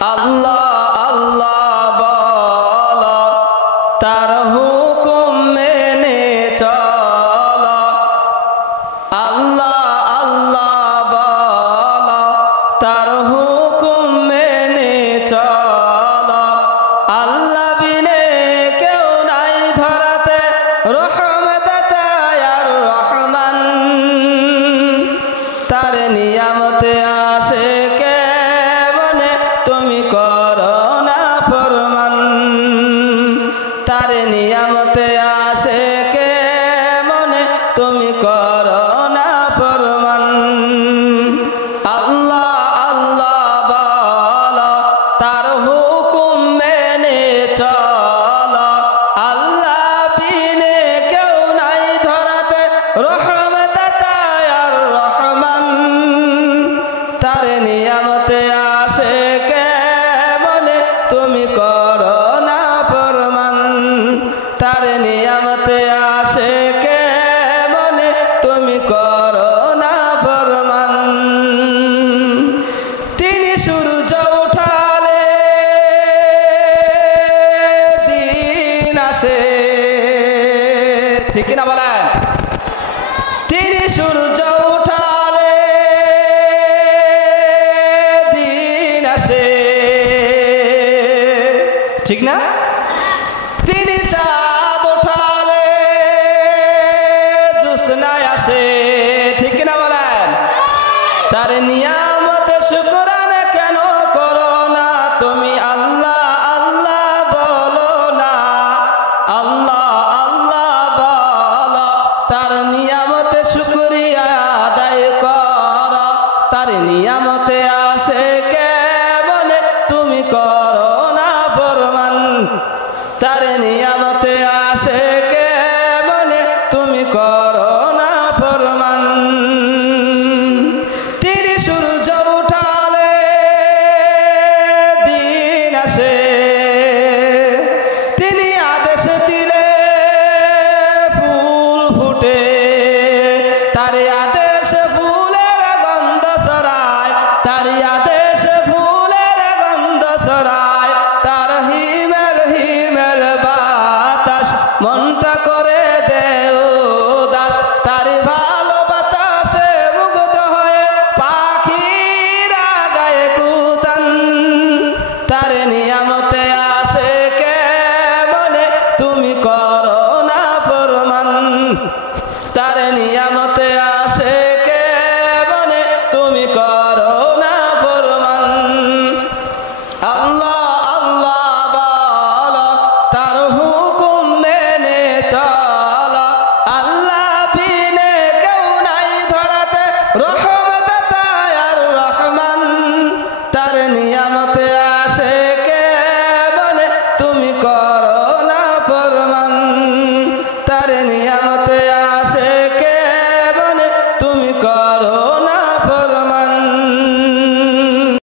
আল্লাহ আল্লাহ বলো, তার হুকুম মেনে চলো। আল্লাহ আল্লাহ বলো, তার হুকুম মেনে চলো। আল্লাহ বিনে কেউ নাই ধরাতে, রহমতে আর রহমান। তার নিয়ামতে আসে কেমনে, তুমি করো না ফরমান। তার নিয়ামতে আসে কেমনে, তুমি করো না ফরমান। আল্লাহ আল্লাহ বলো, তার হুকুম মেনে চলো। আল্লাহ বিনে কেউ নাই ধরাতে, রহমতে আর রহমান। তার নিয়ামতে আসে কেমনে, তুমি করো না ফরমান। তার নিয়ামতে আসে কেমনে, তুমি করো না ফরমান। তিনি সূর্য উঠালে দিন আসে, ঠিক না বলেন? তিনি সূর্য উঠালে দিন আসে, ঠিক না? তিনি চাঁদ উঠালে জ্যোৎস্নায় আসে, ঠিক না বলেন? তার নিয়ামতে শুকরানা কেন করো না তুমি? আল্লাহ আল্লাহ বলো না, আল্লাহ আল্লাহ বলো। তার নিয়ামতে শুকরিয়া আদায় করো। তার নিয়ামতে আসে কেমনে, তুমি করো না ফরমান। তার নিয়ামতে আসে